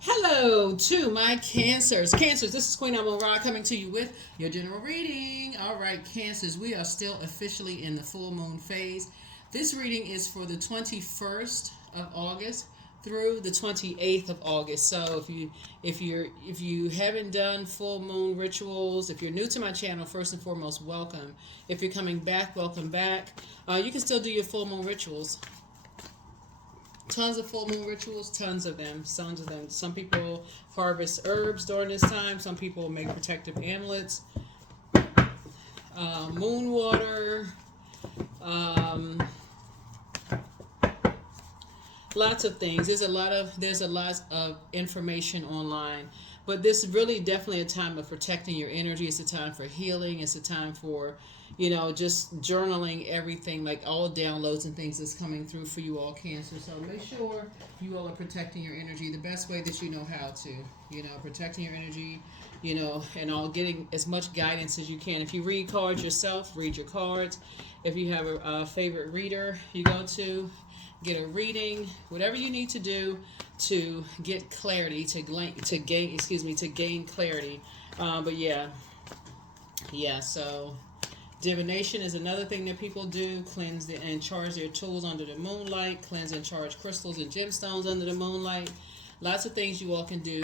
Hello to my Cancers. Cancers, this is Queen Amun Ra coming to you with your general reading. All right, Cancers, we are still officially in the full moon phase. This reading is for the 21st of August through the 28th of August. So if you haven't done full moon rituals, if you're new to my channel, first and foremost, welcome. If you're coming back, welcome back. You can still do your full moon rituals. Tons of full moon rituals, tons of them, tons of them. Some people harvest herbs during this time. Some people make protective amulets, moon water, um, lots of things. There's a lot of information online, but this is really definitely a time of protecting your energy. It's a time for healing. It's a time for just journaling everything, like all downloads and things that's coming through for you all, Cancer. So make sure you all are protecting your energy the best way that you know how to. Protecting your energy, and all, getting as much guidance as you can. If you read cards yourself, read your cards. If you have a favorite reader you go to, get a reading. Whatever you need to do to get clarity, to gain clarity. But yeah. So divination is another thing that people do. Cleanse and charge their tools under the moonlight. Cleanse and charge crystals and gemstones under the moonlight. Lots of things you all can do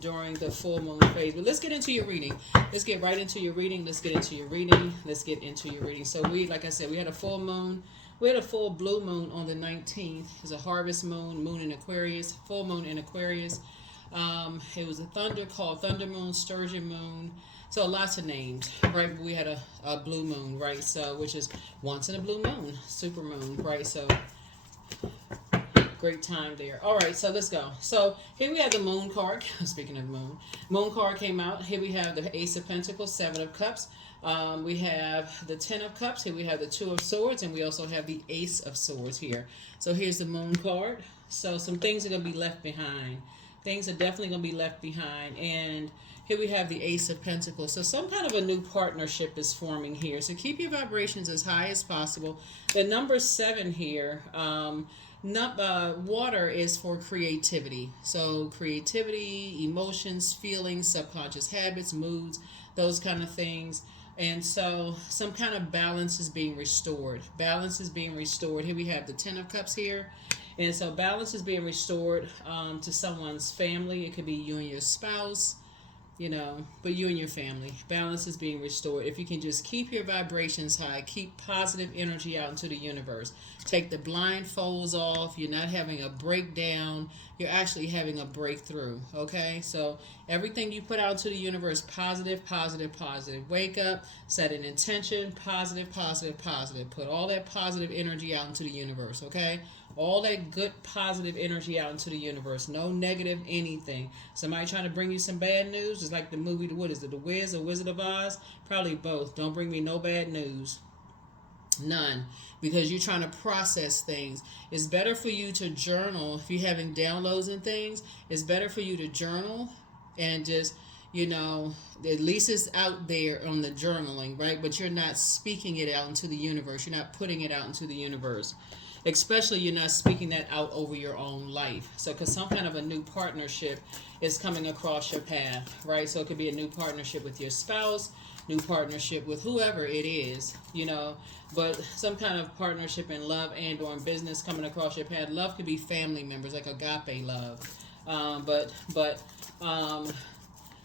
during the full moon phase. But let's get into your reading. Let's get right into your reading. Let's get into your reading. So like I said, we had a full moon. We had a full blue moon on the 19th. It was a harvest moon, moon in Aquarius, full moon in Aquarius. It was a called thunder moon, sturgeon moon. So lots of names, right? We had a blue moon, right? So, which is once in a blue moon, super moon, right? So great time there. All right, so let's go. So here we have the moon card. Speaking of moon card came out. Here we have the Ace of Pentacles, Seven of Cups. We have the Ten of Cups. Here we have the Two of Swords, and we also have the Ace of Swords here. So here's the moon card. So some things are going to be left behind. Things are definitely going to be left behind. And here we have the Ace of Pentacles. So some kind of a new partnership is forming here. So keep your vibrations as high as possible. The number 7 here, water is for creativity. So creativity, emotions, feelings, subconscious habits, moods, those kind of things. And so some kind of balance is being restored. Balance is being restored. Here we have the Ten of Cups here. And so balance is being restored to someone's family. It could be you and your spouse, but you and your family. Balance is being restored. If you can just keep your vibrations high, keep positive energy out into the universe. Take the blindfolds off. You're not having a breakdown. You're actually having a breakthrough. Okay? So everything you put out into the universe, positive, positive, positive. Wake up, set an intention, positive, positive, positive. Put all that positive energy out into the universe. Okay? All that good positive energy out into the universe. No negative anything. Somebody trying to bring you some bad news, just like the movie, what is it, The Wiz or Wizard of Oz? Probably both. Don't bring me no bad news. None. Because you're trying to process things. It's better for you to journal. If you're having downloads and things, it's better for you to journal and just, at least it's out there on the journaling, right? But you're not speaking it out into the universe. You're not putting it out into the universe. Especially you're not speaking that out over your own life. So because some kind of a new partnership is coming across your path, right? So it could be a new partnership with your spouse, new partnership with whoever it is, but some kind of partnership in love and or in business coming across your path. Love could be family members, like agape love. But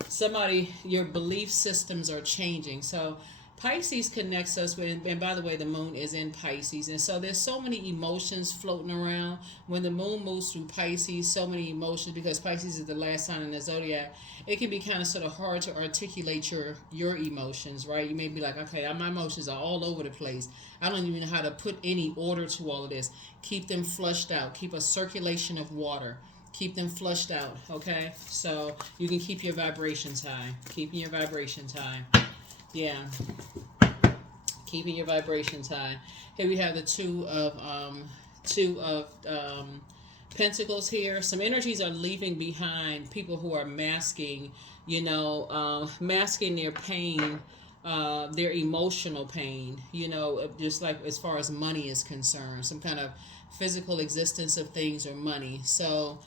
somebody, your belief systems are changing. So Pisces connects us with, and by the way, the moon is in Pisces. And so there's so many emotions floating around. When the moon moves through Pisces, so many emotions, because Pisces is the last sign in the zodiac, it can be kind of sort of hard to articulate your emotions, right? You may be like, okay, my emotions are all over the place. I don't even know how to put any order to all of this. Keep them flushed out. Keep a circulation of water. Keep them flushed out, okay? So you can keep your vibrations high. Keeping your vibrations high. Yeah, keeping your vibrations high. Here we have the two of Pentacles here. Some energies are leaving behind. People who are masking, masking their pain, their emotional pain. Just like as far as money is concerned, some kind of physical existence of things or money. So.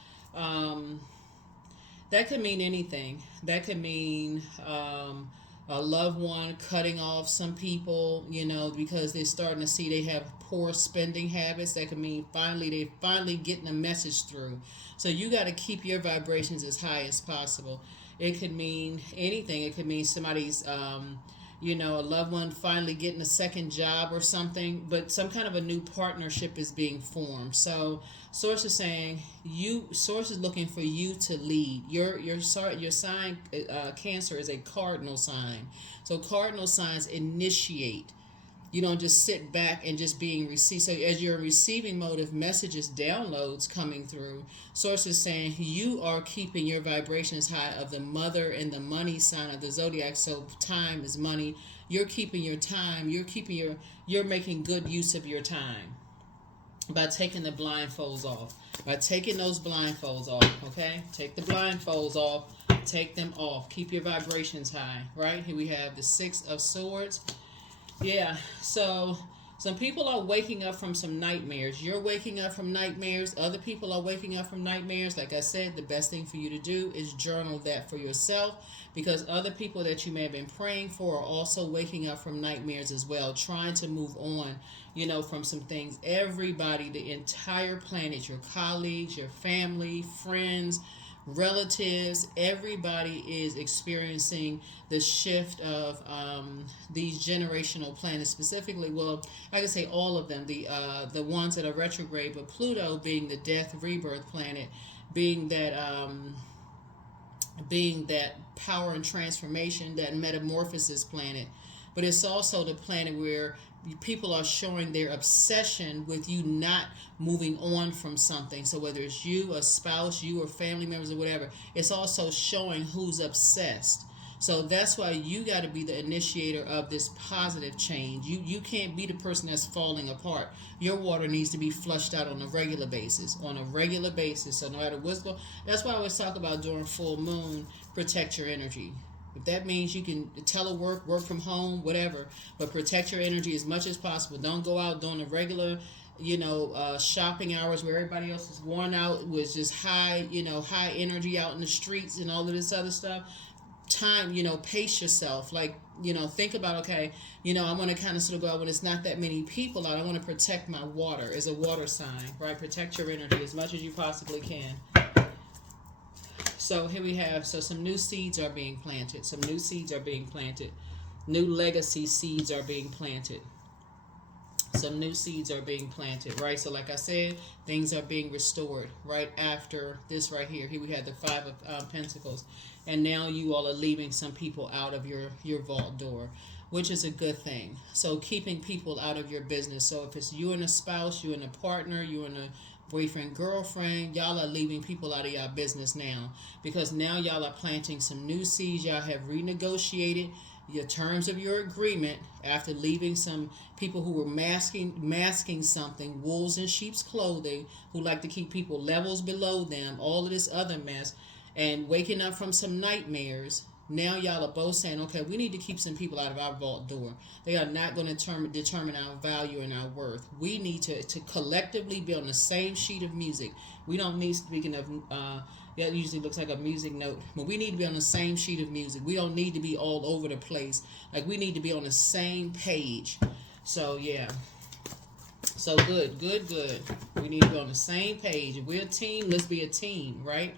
That could mean anything. That could mean a loved one cutting off some people, because they're starting to see they have poor spending habits. That could mean they finally getting a message through. So you got to keep your vibrations as high as possible. It could mean anything. It could mean somebody's a loved one finally getting a second job or something, but some kind of a new partnership is being formed. So source is saying source is looking for you to lead. Your sign, Cancer, is a cardinal sign. So cardinal signs initiate. You don't just sit back and just being received. So as you're in receiving mode of messages, downloads coming through, source is saying you are keeping your vibrations high of the mother and the money sign of the zodiac. So time is money. You're keeping your time. You're making good use of your time by taking the blindfolds off. By taking those blindfolds off, okay? Take the blindfolds off. Take them off. Keep your vibrations high, right? Here we have the Six of Swords. Yeah, so some people are waking up from some nightmares. You're waking up from nightmares. Other people are waking up from nightmares. Like I said, the best thing for you to do is journal that for yourself, because other people that you may have been praying for are also waking up from nightmares as well, trying to move on, from some things. Everybody, the entire planet, your colleagues, your family, friends, relatives, everybody is experiencing the shift of these generational planets specifically. Well, I can say all of them, the ones that are retrograde, but Pluto being the death rebirth planet, being that power and transformation, that metamorphosis planet. But it's also the planet where people are showing their obsession with you not moving on from something. So whether it's you, a spouse, you or family members or whatever, it's also showing who's obsessed. So that's why you got to be the initiator of this positive change. You can't be the person that's falling apart. Your water needs to be flushed out on a regular basis. On a regular basis. So no matter what's going, that's why I always talk about during full moon, protect your energy. If that means you can telework, work from home, whatever, but protect your energy as much as possible. Don't go out during the regular, shopping hours where everybody else is worn out, with just high energy out in the streets and all of this other stuff. Time, pace yourself. Like, think about, okay, I want to kind of sort of go out when it's not that many people out. I want to protect my water as a water sign, right? Protect your energy as much as you possibly can. So here we have, some new seeds are being planted. Some new seeds are being planted. New legacy seeds are being planted. Some new seeds are being planted, right? So like I said, things are being restored right after this right here. Here we have the Five of Pentacles. And now you all are leaving some people out of your vault door, which is a good thing. So keeping people out of your business. So if it's you and a spouse, you and a partner, you and a boyfriend, girlfriend, y'all are leaving people out of y'all business now, because now y'all are planting some new seeds. Y'all have renegotiated your terms of your agreement after leaving some people who were masking something, wolves in sheep's clothing, who like to keep people levels below them, all of this other mess, and waking up from some nightmares. Now y'all are both saying, okay, we need to keep some people out of our vault door. They are not going to determine our value and our worth. We need to collectively be on the same sheet of music. We don't need, speaking of, that usually looks like a music note, but we need to be on the same sheet of music. We don't need to be all over the place. Like, we need to be on the same page. So, yeah. So, good. We need to be on the same page. If we're a team, let's be a team, right?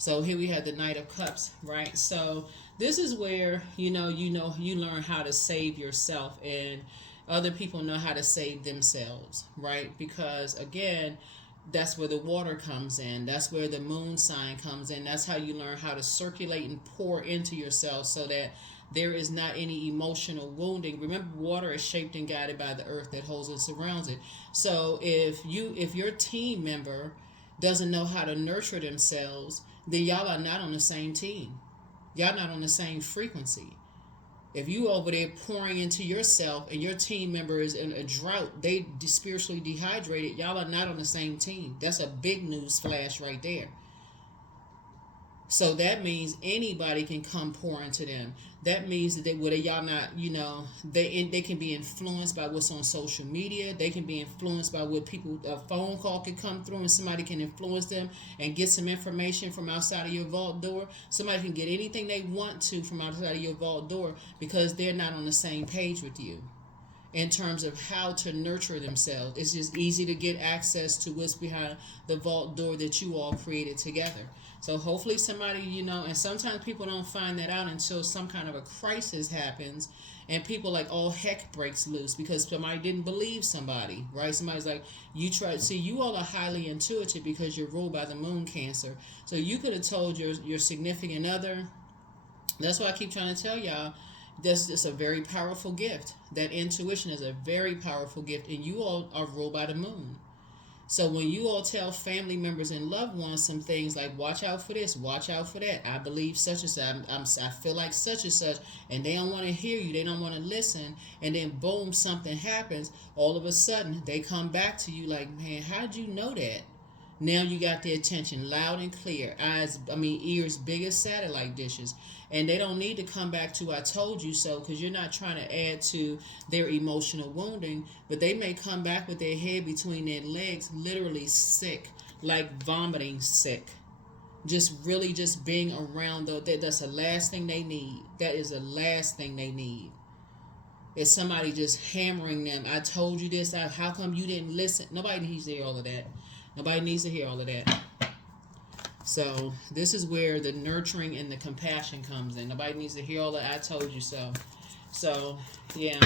So here we have the Knight of Cups, right? So this is where, you learn how to save yourself, and other people know how to save themselves, right? Because again, that's where the water comes in. That's where the moon sign comes in. That's how you learn how to circulate and pour into yourself so that there is not any emotional wounding. Remember, water is shaped and guided by the earth that holds and surrounds it. So if your team member doesn't know how to nurture themselves, then y'all are not on the same team. Y'all not on the same frequency. If you over there pouring into yourself and your team member is in a drought, they spiritually dehydrated, y'all are not on the same team. That's a big news flash right there. So that means anybody can come pour into them. That means that y'all not, they can be influenced by what's on social media. They can be influenced by what people, a phone call can come through and somebody can influence them and get some information from outside of your vault door. Somebody can get anything they want to from outside of your vault door because they're not on the same page with you in terms of how to nurture themselves. It's just easy to get access to what's behind the vault door that you all created together. So hopefully somebody, and sometimes people don't find that out until some kind of a crisis happens and people like all heck breaks loose because somebody didn't believe somebody, right? Somebody's like, you all are highly intuitive because you're ruled by the moon Cancer. So you could have told your significant other. That's why I keep trying to tell y'all, this is a very powerful gift. That intuition is a very powerful gift, and you all are ruled by the moon. So when you all tell family members and loved ones some things like, watch out for this, watch out for that, I believe such and such, I feel like such and such, and they don't want to hear you, they don't want to listen, and then boom, something happens, all of a sudden they come back to you like, man, how'd you know that? Now you got their attention loud and clear. Ears big as satellite dishes. And they don't need to come back to I told you so, because you're not trying to add to their emotional wounding. But they may come back with their head between their legs, literally sick, like vomiting sick. Just being around, though, that's the last thing they need. That is the last thing they need. Is somebody just hammering them. I told you this. How come you didn't listen? Nobody needs to hear all of that. Nobody needs to hear all of that. So this is where the nurturing and the compassion comes in. Nobody needs to hear all that I told you so. So, yeah.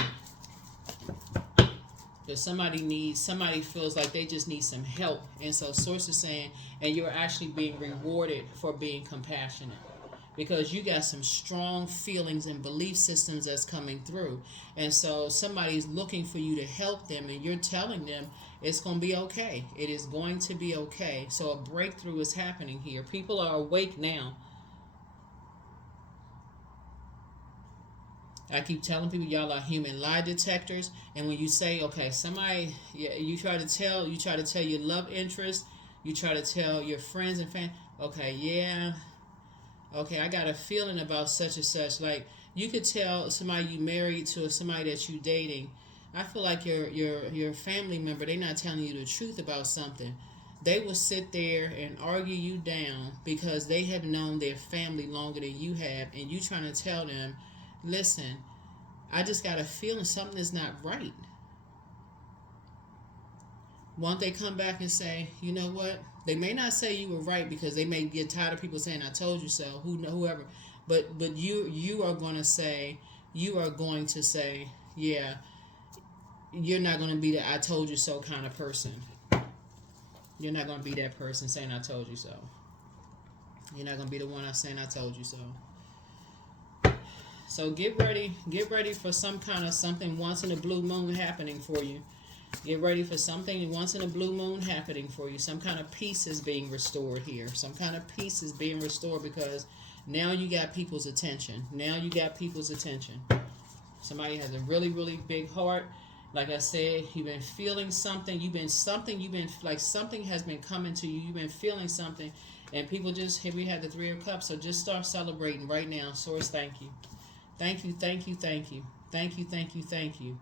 If somebody feels like they just need some help. And so Source is saying, and you're actually being rewarded for being compassionate. Because you got some strong feelings and belief systems that's coming through. And so somebody's looking for you to help them, and you're telling them it's going to be okay. It is going to be okay. So a breakthrough is happening here. People are awake now. I keep telling people y'all are human lie detectors. And when you say, okay, somebody, you try to tell your love interest, you try to tell your friends and family, okay, yeah. Okay, I got a feeling about such and such. Like, you could tell somebody you married to or somebody that you dating, I feel like your family member, they're not telling you the truth about something. They will sit there and argue you down because they have known their family longer than you have, and you trying to tell them, listen, I just got a feeling something is not right. Won't they come back and say, you know what? They may not say you were right because they may get tired of people saying I told you so, whoever. But you are going to say, yeah, you're not going to be the I told you so kind of person. You're not going to be that person saying I told you so. You're not going to be the one saying I told you so. So get ready for some kind of something once in a blue moon happening for you. Get ready for something once in a blue moon happening for you. Some kind of peace is being restored here. Some kind of peace is being restored because now you got people's attention. Somebody has a really, really big heart. Like I said, you've been feeling something. Like something has been coming to you. You've been feeling something. And people here we have the Three of Cups. So just start celebrating right now. Source, thank you. Thank you, thank you, thank you. Thank you, thank you, thank you.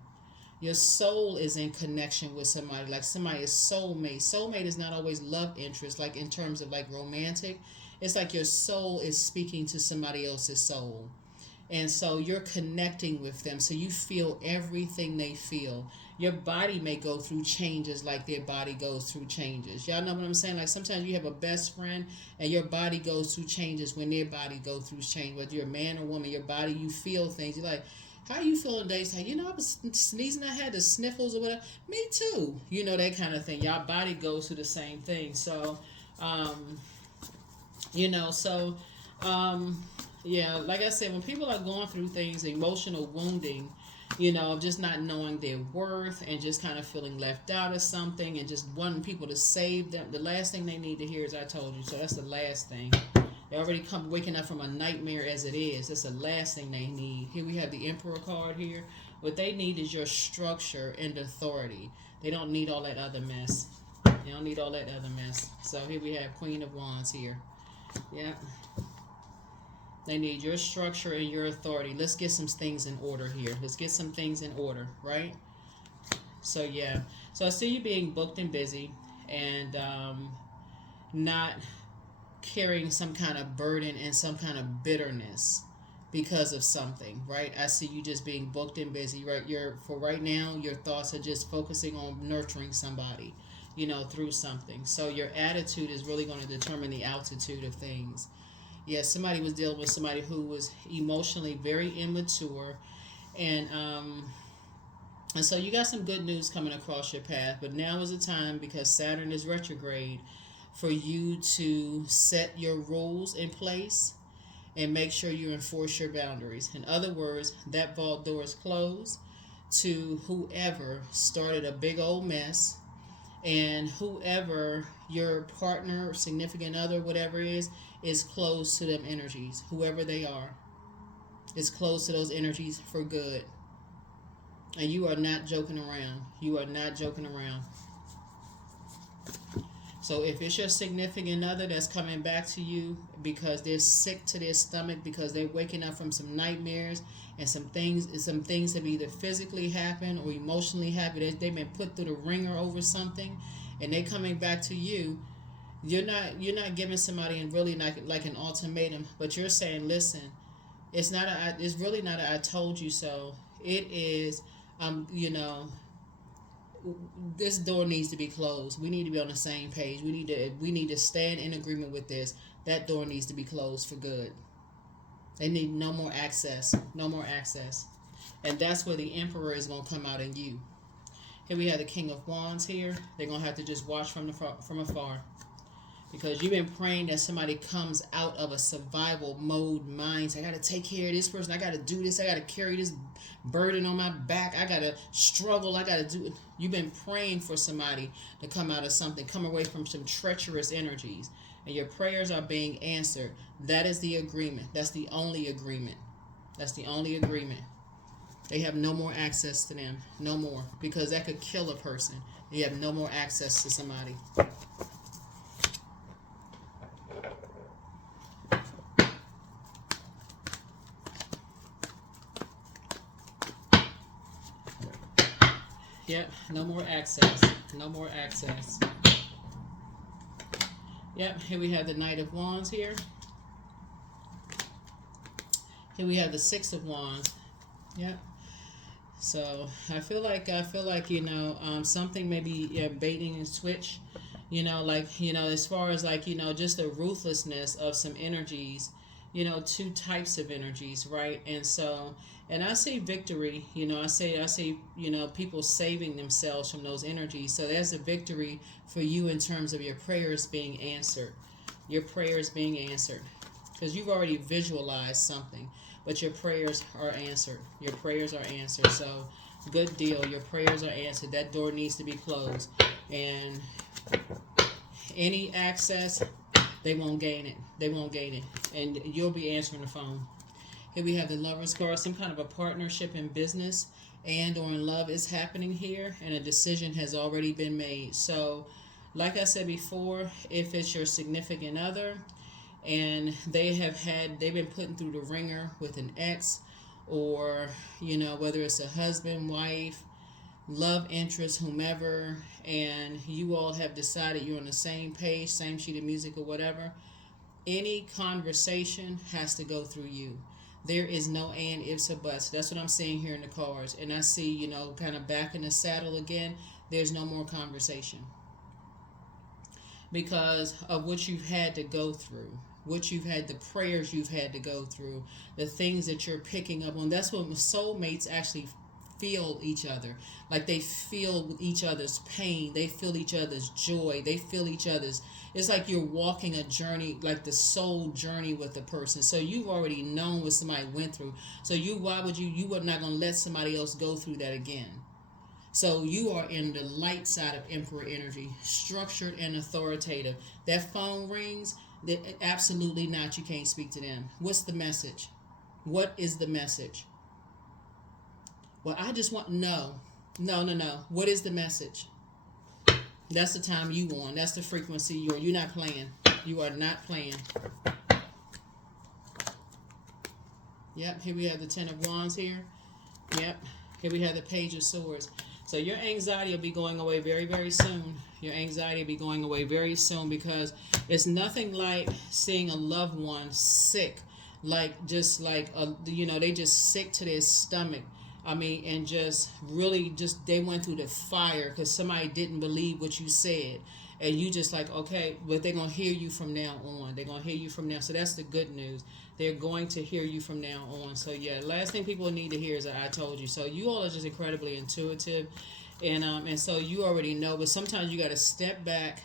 Your soul is in connection with somebody, like somebody is soulmate. Soulmate is not always love interest, like in terms of like romantic. It's like your soul is speaking to somebody else's soul. And so you're connecting with them, so you feel everything they feel. Your body may go through changes like their body goes through changes. Y'all know what I'm saying? Like sometimes you have a best friend and your body goes through changes when their body goes through change. Whether you're a man or woman, your body, you feel things. You're like, how you feeling today? Say, I was sneezing, I had the sniffles or whatever. Me too. That kind of thing. Your body goes through the same thing. So, yeah, like I said, when people are going through things, emotional wounding, just not knowing their worth and just kind of feeling left out of something and just wanting people to save them, the last thing they need to hear is I told you. So that's the last thing. They already waking up from a nightmare as it is. That's the last thing they need. Here we have the Emperor card here. What they need is your structure and authority. They don't need all that other mess. So here we have Queen of Wands here. Yeah. They need your structure and your authority. Let's get some things in order here. Let's get some things in order, right? So yeah. So I see you being booked and busy, and not carrying some kind of burden and some kind of bitterness because of something, right? I see you just being booked and busy, right? For right now, your thoughts are just focusing on nurturing somebody, through something. So your attitude is really going to determine the altitude of things. Yes, somebody was dealing with somebody who was emotionally very immature, and so you got some good news coming across your path. But now is the time, because Saturn is retrograde, for you to set your rules in place and make sure you enforce your boundaries. In other words, that vault door is closed to whoever started a big old mess, and whoever your partner or significant other, whatever it is closed to them energies. Whoever they are is closed to those energies for good. And you are not joking around. You are not joking around. So if it's your significant other that's coming back to you because they're sick to their stomach, because they're waking up from some nightmares, and some things have either physically happened or emotionally happened, they've been put through the ringer over something, and they coming back to you, you're not giving somebody really like an ultimatum, but you're saying, listen, it's really not a I told you so. It is, this door needs to be closed. We need to be on the same page. We need to stand in agreement with this. That door needs to be closed for good. They need no more access. No more access. And that's where the Emperor is going to come out in you. Here we have the King of Wands here. They're going to have to just watch from afar. Because you've been praying that somebody comes out of a survival mode mind. I got to take care of this person. I got to do this. I got to carry this burden on my back. I got to struggle. I got to do it. You've been praying for somebody to come out of something, come away from some treacherous energies. And your prayers are being answered. That is the agreement. That's the only agreement. That's the only agreement. They have no more access to them. No more. Because that could kill a person. You have no more access to somebody. Yep, no more access. No more access. Yep, here we have the Knight of Wands here. Here we have the Six of Wands. Yep. So I feel like something maybe baiting and switch. As far as just the ruthlessness of some energies. Two types of energies, right? And I say victory, I say people saving themselves from those energies. So there's a victory for you in terms of your prayers being answered. Your prayers being answered. Because you've already visualized something, but your prayers are answered. Your prayers are answered. So good deal. Your prayers are answered. That door needs to be closed. And any access, they won't gain it. They won't gain it. And you'll be answering the phone. Here we have the Lover's card. Some kind of a partnership in business and or in love is happening here, and a decision has already been made. So, like I said before, if it's your significant other and they've been put through the ringer with an ex, or whether it's a husband, wife, love interest, whomever, and you all have decided you're on the same page, same sheet of music or whatever, any conversation has to go through you. There is no and, ifs, or buts. That's what I'm seeing here in the cards. And I see, kind of back in the saddle again. There's no more conversation. Because of what you've had to go through. The prayers you've had to go through. The things that you're picking up on. That's what soulmates actually feel each other. Like they feel each other's pain. They feel each other's joy. They feel each other's... It's like you're walking a journey, like the soul journey with the person. So you've already known what somebody went through. So you were not going to let somebody else go through that again. So you are in the light side of Emperor energy, structured and authoritative. That phone rings, absolutely not. You can't speak to them. What's the message? What is the message? Well, I just want... No. What is the message? That's the time you on. That's the frequency you're not playing. You are not playing. Yep, here we have the Ten of Wands here. Yep, here we have the Page of Swords. So your anxiety will be going away very, very soon. Your anxiety will be going away very soon, because it's nothing like seeing a loved one sick, like just like you know, they just sick to their stomach. I mean, and just really just they went through the fire because somebody didn't believe what you said, and you just like, okay, but they're gonna hear you from now on. They're gonna hear you from now. So that's the good news. They're going to hear you from now on. So yeah, last thing people need to hear is I told you. So you all are just incredibly intuitive, and so you already know. But sometimes you got to step back,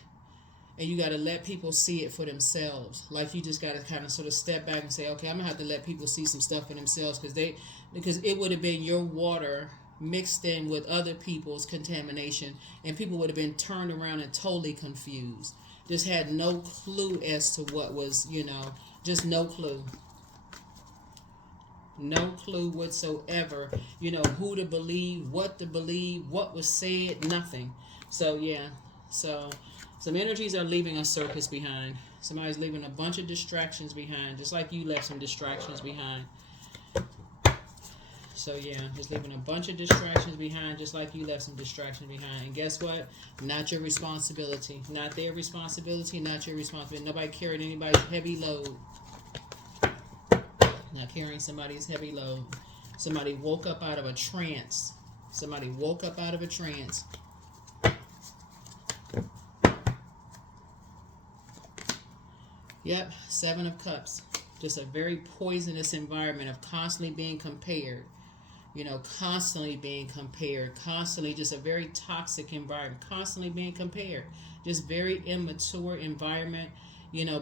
and you got to let people see it for themselves. Like you just got to kind of sort of step back and say, okay, I'm gonna have to let people see some stuff for themselves, because it would have been your water mixed in with other people's contamination, and people would have been turned around and totally confused. Just had no clue as to what was, just no clue. No clue whatsoever, who to believe, what was said, nothing. So, yeah. So, some energies are leaving a circus behind. Somebody's leaving a bunch of distractions behind, just like you left some distractions behind. So, yeah, just leaving a bunch of distractions behind, just like you left some distractions behind. And guess what? Not your responsibility. Not their responsibility, not your responsibility. Nobody carried anybody's heavy load. Not carrying somebody's heavy load. Somebody woke up out of a trance. Somebody woke up out of a trance. Yep, Seven of Cups. Just a very poisonous environment of constantly being compared. Constantly being compared. Constantly just a very toxic environment. Constantly being compared. Just very immature environment.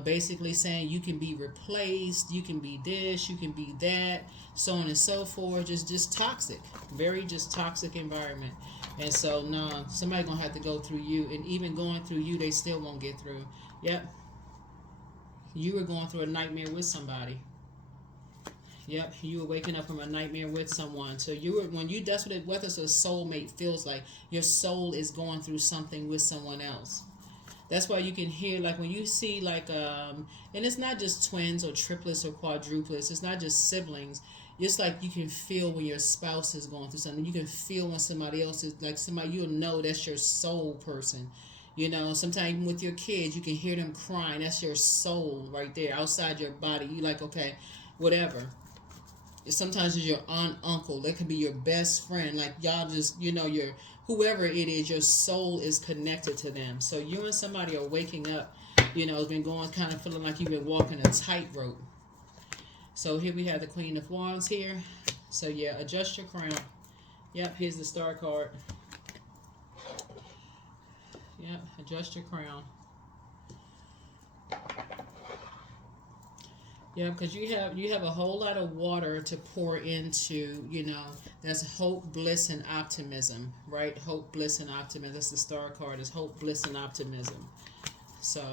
Basically saying you can be replaced, you can be this, you can be that, so on and so forth. Just toxic. Very just toxic environment. And so, no, somebody going to have to go through you. And even going through you, they still won't get through. Yep. You were going through a nightmare with somebody. Yep, you were waking up from a nightmare with someone. So that's what a soulmate feels like. Your soul is going through something with someone else. That's why you can hear, like, when you see, like, and it's not just twins or triplets or quadruplets. It's not just siblings. It's like you can feel when your spouse is going through something. You can feel when somebody else is, like, somebody you'll know that's your soul person. Sometimes even with your kids, you can hear them crying. That's your soul right there outside your body. You like, okay, whatever. Sometimes it's your aunt, uncle. That could be your best friend. Like, y'all just, your whoever it is, your soul is connected to them. So you and somebody are waking up, it's been going, kind of feeling like you've been walking a tightrope. So here we have the Queen of Wands here. So yeah, adjust your crown. Yep, here's the Star card. Yep, adjust your crown. Yeah, because you have a whole lot of water to pour into, that's hope, bliss, and optimism, right? Hope, bliss, and optimism. That's the Star card, is hope, bliss, and optimism. So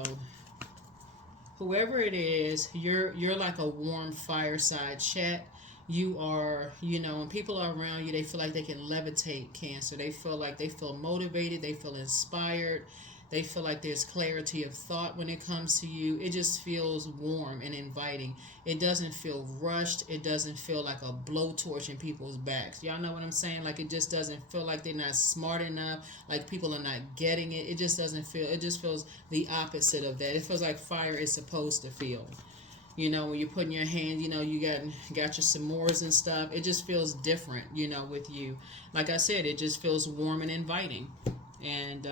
whoever it is, you're like a warm fireside chat. You are, when people are around you, they feel like they can levitate, Cancer. They feel motivated, they feel inspired. They feel like there's clarity of thought when it comes to you. It just feels warm and inviting. It doesn't feel rushed. It doesn't feel like a blowtorch in people's backs. Y'all know what I'm saying? Like, it just doesn't feel like they're not smart enough. Like, people are not getting it. It just doesn't feel, it just feels the opposite of that. It feels like fire is supposed to feel. When you're putting your hand, you got your s'mores and stuff. It just feels different, with you. Like I said, it just feels warm and inviting. And,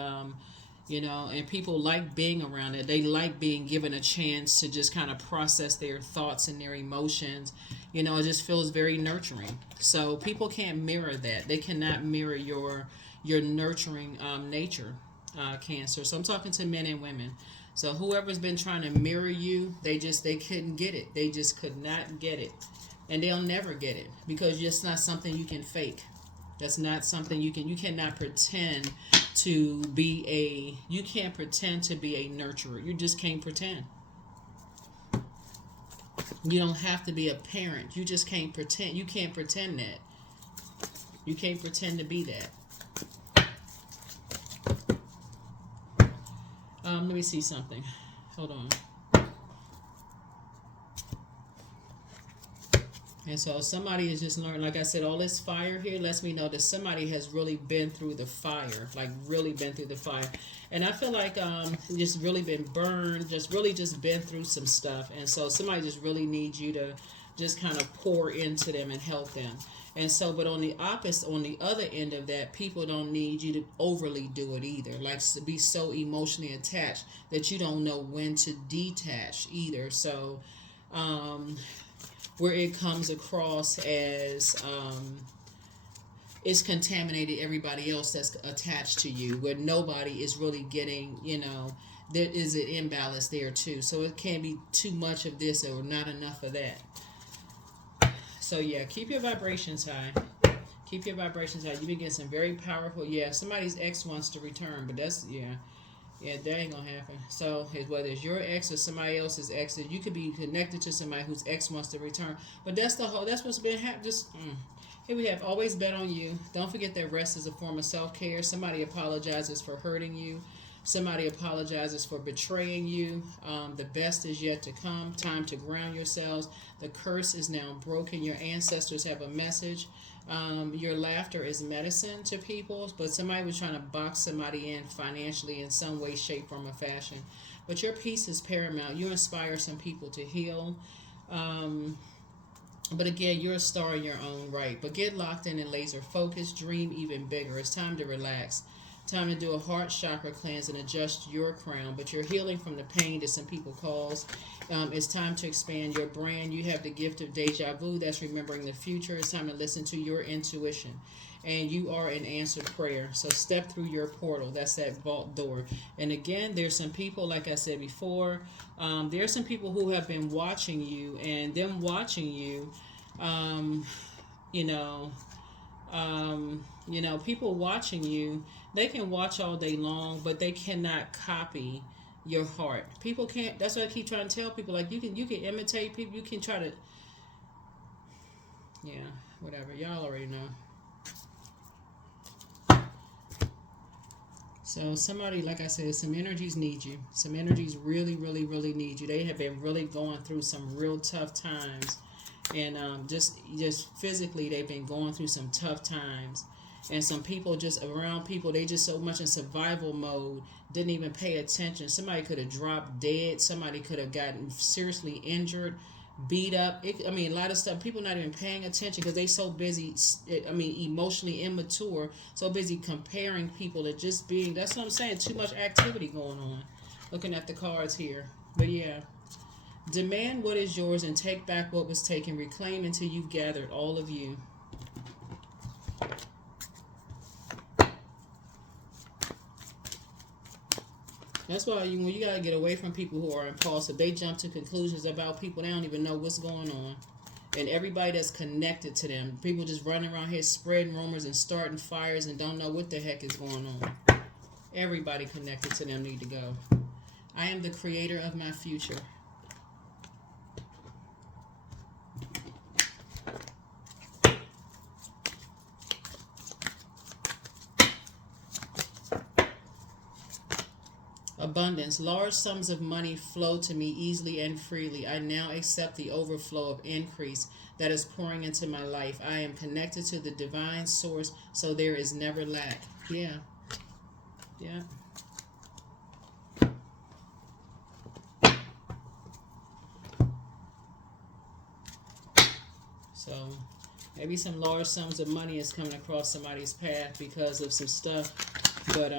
and people like being around it. They like being given a chance to just kind of process their thoughts and their emotions. It just feels very nurturing. So people can't mirror that. They cannot mirror your nurturing nature, Cancer. So I'm talking to men and women. So whoever's been trying to mirror you, they couldn't get it. They just could not get it. And they'll never get it, because it's not something you can fake. That's not something you cannot pretend to be you can't pretend to be a nurturer. You just can't pretend. You don't have to be a parent. You just can't pretend. You can't pretend that. You can't pretend to be that. Let me see something. Hold on. And so somebody has just learned, like I said, all this fire here lets me know that somebody has really been through the fire, like really been through the fire. And I feel like just really been burned, just really just been through some stuff. And so somebody just really needs you to just kind of pour into them and help them. And so, but on the opposite, on the other end of that, people don't need you to overly do it either. Like to be so emotionally attached that you don't know when to detach either. So, where it comes across as it's contaminated everybody else that's attached to you, where nobody is really getting, there is an imbalance there too. So it can't be too much of this or not enough of that. So yeah, keep your vibrations high. Keep your vibrations high. You've been getting some very powerful. Yeah, somebody's ex wants to return, but that's yeah, that ain't gonna happen. So whether it's your ex or somebody else's ex, you could be connected to somebody whose ex wants to return. But that's the whole. That's what's been happening. Here we have always bet on you. Don't forget that rest is a form of self care. Somebody apologizes for hurting you. Somebody apologizes for betraying you. The best is yet to come. Time to ground yourselves. The curse is now broken. Your ancestors have a message. Your laughter is medicine to people, but somebody was trying to box somebody in financially in some way, shape, form, or fashion. But your peace is paramount. You inspire some people to heal. But again, you're a star in your own right. But get locked in and laser focus. Dream even bigger. It's time to relax. Time to do a heart chakra cleanse and adjust your crown. But you're healing from the pain that some people cause. It's time to expand your brand. You have the gift of deja vu. That's remembering the future. It's time to listen to your intuition. And you are an answered prayer. So step through your portal. That's that vault door. And again, there's some people, like I said before, there's some people who have been watching you. And them watching you, you know, people watching you, they can watch all day long, but they cannot copy your heart. People can't. That's what I keep trying to tell people. Like you can imitate people. You can try to, yeah, whatever. Y'all already know. So somebody, like I said, some energies need you. Some energies really, really, really need you. They have been really going through some real tough times. And just physically, they've been going through some tough times. And some people just around people, they just so much in survival mode, didn't even pay attention. Somebody could have dropped dead. Somebody could have gotten seriously injured, beat up. A lot of stuff. People not even paying attention because they so busy, emotionally immature, so busy comparing people to just being, that's what I'm saying, too much activity going on. Looking at the cards here. But yeah. Demand what is yours and take back what was taken. Reclaim until you've gathered all of you. That's why when you got to get away from people who are impulsive. They jump to conclusions about people. They don't even know what's going on. And everybody that's connected to them. People just running around here spreading rumors and starting fires and don't know what the heck is going on. Everybody connected to them need to go. I am the creator of my future. Abundance. Large sums of money flow to me easily and freely. I now accept the overflow of increase that is pouring into my life. I am connected to the divine source, so there is never lack. Yeah. Yeah. So maybe some large sums of money is coming across somebody's path because of some stuff. But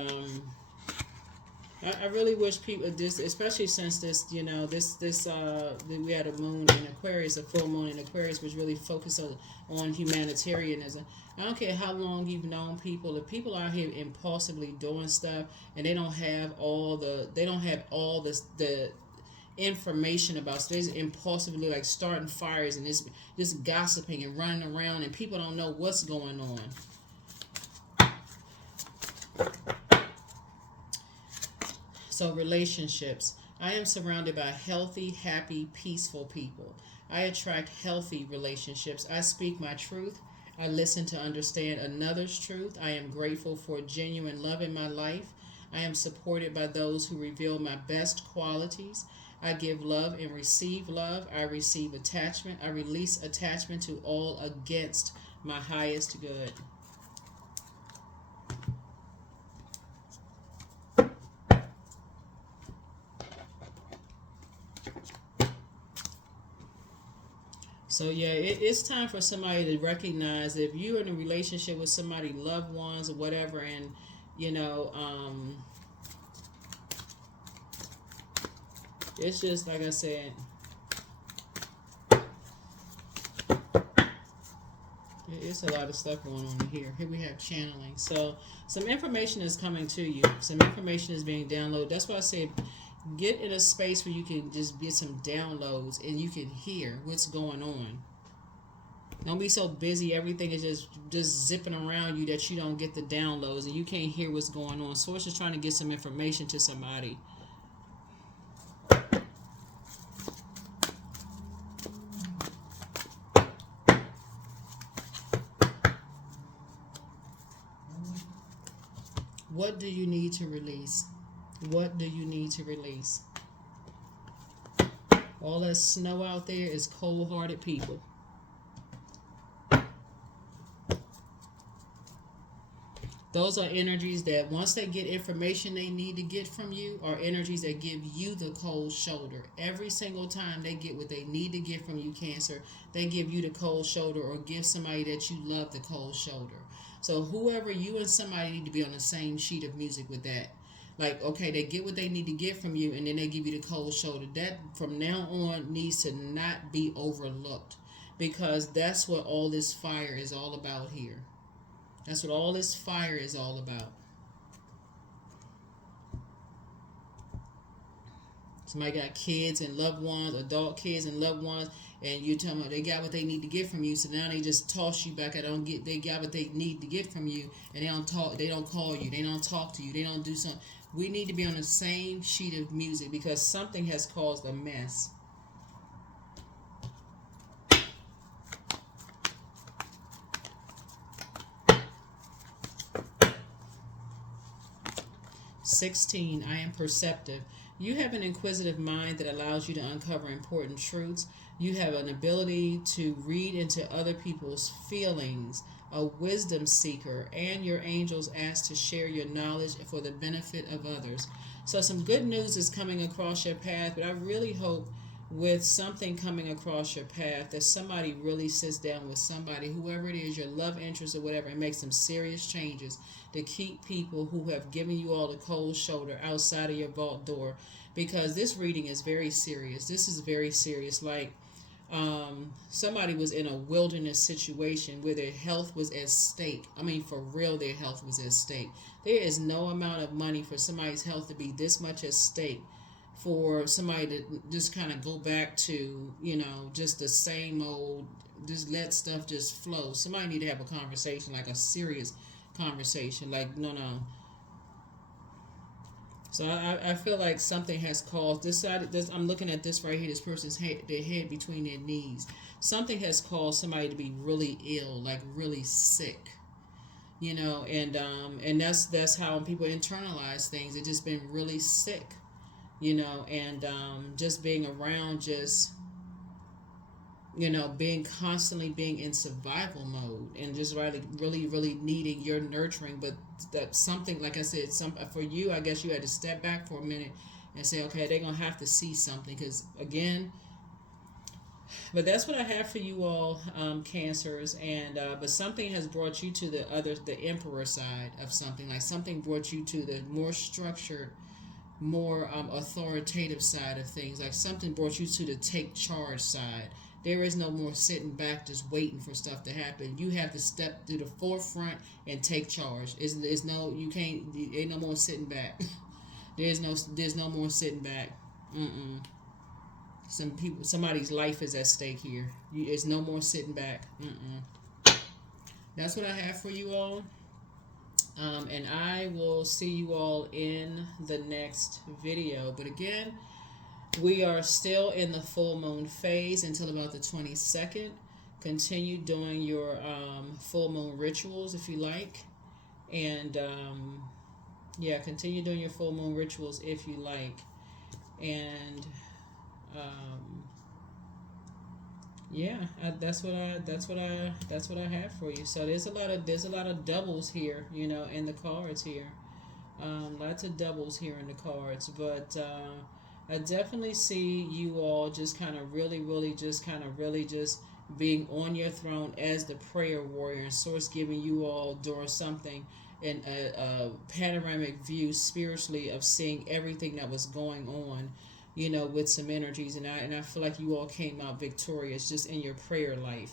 I really wish people this, especially since this, we had a moon in Aquarius, a full moon in Aquarius, was really focused on humanitarianism. I don't care how long you've known people. If people out here impulsively doing stuff and they don't have all the information about stuff, they're impulsively like starting fires and just gossiping and running around, and people don't know what's going on. So relationships. I am surrounded by healthy, happy, peaceful people. I attract healthy relationships. I speak my truth. I listen to understand another's truth. I am grateful for genuine love in my life. I am supported by those who reveal my best qualities. I give love and receive love. I receive attachment. I release attachment to all against my highest good. So yeah, it's time for somebody to recognize if you're in a relationship with somebody, loved ones or whatever, and you know, it's just like I said, it's a lot of stuff going on here. Here we have channeling. So some information is coming to you. Some information is being downloaded. That's why I said get in a space where you can just get some downloads and you can hear what's going on. Don't be so busy. Everything is just zipping around you that you don't get the downloads and you can't hear what's going on. Source is trying to get some information to somebody. What do you need to release? What do you need to release? All that snow out there is cold-hearted people. Those are energies that once they get information they need to get from you are energies that give you the cold shoulder. Every single time they get what they need to get from you, Cancer, they give you the cold shoulder or give somebody that you love the cold shoulder. So whoever, you and somebody need to be on the same sheet of music with that. Like, okay, they get what they need to get from you and then they give you the cold shoulder. That from now on needs to not be overlooked because that's what all this fire is all about here. That's what all this fire is all about. Somebody got kids and loved ones, adult kids and loved ones, and you tell them they got what they need to get from you. So now they just toss you back. They got what they need to get from you, and they don't talk. They don't call you. They don't talk to you. They don't do something. We need to be on the same sheet of music because something has caused a mess. (16) I am perceptive. You have an inquisitive mind that allows you to uncover important truths. You have an ability to read into other people's feelings, a wisdom seeker, and your angels ask to share your knowledge for the benefit of others. So some good news is coming across your path, but I really hope with something coming across your path that somebody really sits down with somebody, whoever it is, your love interest or whatever, and makes some serious changes to keep people who have given you all the cold shoulder outside of your vault door, because this reading is very serious. This is very serious. Like somebody was in a wilderness situation where their health was at stake. I mean, for real, their health was at stake. There is no amount of money for somebody's health to be this much at stake for somebody to just kind of go back to, just the same old, just let stuff just flow. Somebody need to have a conversation, like a serious conversation. Like, no. So I feel like something has caused this side. I'm looking at this right here. This person's head, their head between their knees. Something has caused somebody to be really ill, like really sick. And that's how people internalize things. They've just been really sick. And just being around, just being constantly being in survival mode and just really needing your nurturing. But that something, like I said, for you, I guess you had to step back for a minute and say, okay, they're gonna have to see something, because again. But that's what I have for you all, Cancers, and but something has brought you to the Emperor side of something. Like something brought you to the more structured, more authoritative side of things. Like something brought you to the take charge side. There is no more sitting back just waiting for stuff to happen. You have to step to the forefront and take charge. Ain't no more sitting back. there's no more sitting back. Somebody's life is at stake here. There's no more sitting back. That's what I have for you all. And I will see you all in the next video. But again, we are still in the full moon phase until about the 22nd. Continue doing your full moon rituals if you like. And continue doing your full moon rituals if you like. And Um, yeah, that's what I have for you. So there's a lot of doubles here, you know, in the cards here. Lots of doubles here in the cards, but I definitely see you all just kind of really just being on your throne as the prayer warrior, and source giving you all doing something in a panoramic view spiritually of seeing everything that was going on, you know, with some energies, and I feel like you all came out victorious just in your prayer life,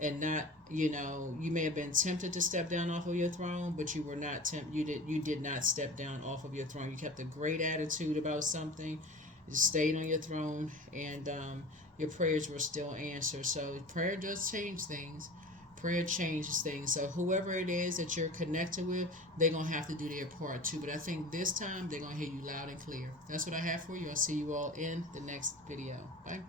and not, you know, you may have been tempted to step down off of your throne, but you were not you did not step down off of your throne. You kept a great attitude about something, you stayed on your throne, and your prayers were still answered. So prayer does change things. Prayer changes things. So whoever it is that you're connected with, they're gonna have to do their part too. But I think this time they're gonna hear you loud and clear. That's what I have for you. I'll see you all in the next video. Bye.